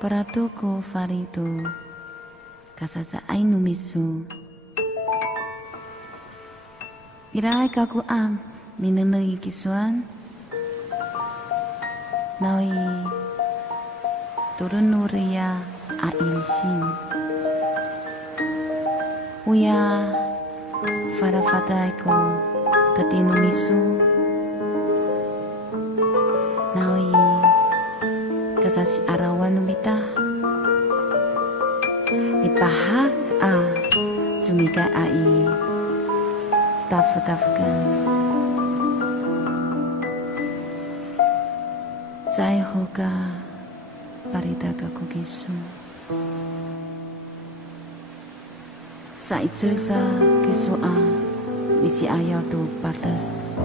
Paratuko farito kasasa ainu misu irai kaku am minenegi kisuan nawi turun nuria ailsin uya farafataiko katinu misu nawi kasasi arawan numita ipahak a cumika ai tafu-tafukan cai hoka paritaka kukisu sa itsersa kisu a bisi ayaw tu parles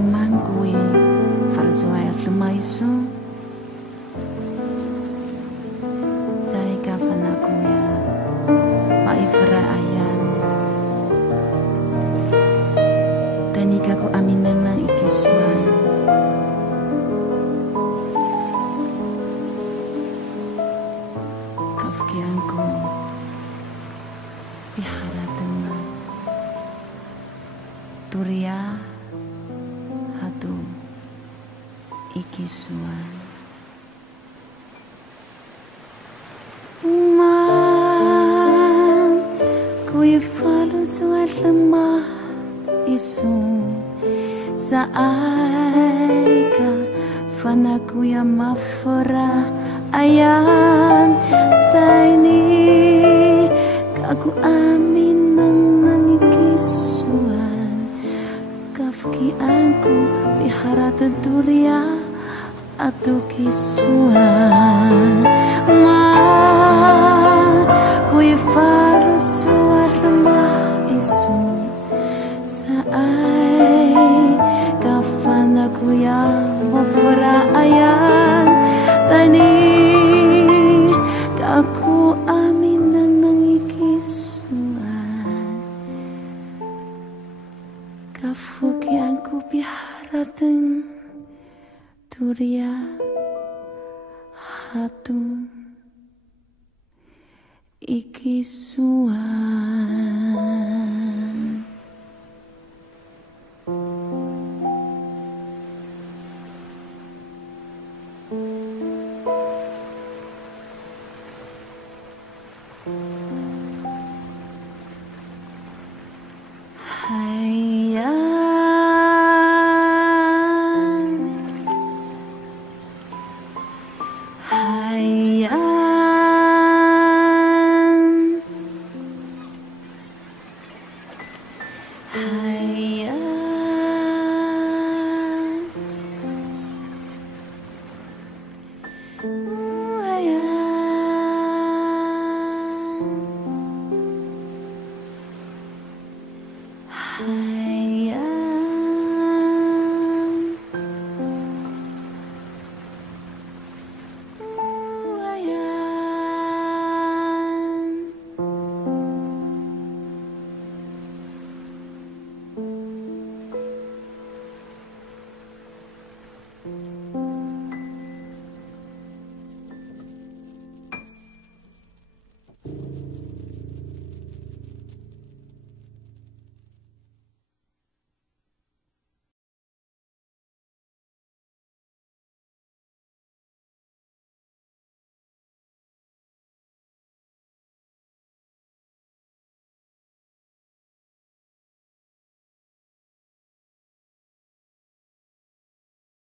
mangkui farzuaya lumaisu cai kafanakuya maifra ayam tanika ko aminan ng ikiswan kafkian ko piharatan turia hatu ikisuan man kuy falo suat lemah isu sa ay ka fanakuya mafora ayan tayni kaku amin ng ikisuan kafkianku biharatan turia atau kisuan ma kui faru suar lemah isu saai kafan aku yang mafra ayan tani kaku amin nang ikisuan kafukianku biharatan surya hatun iki suan. Hi.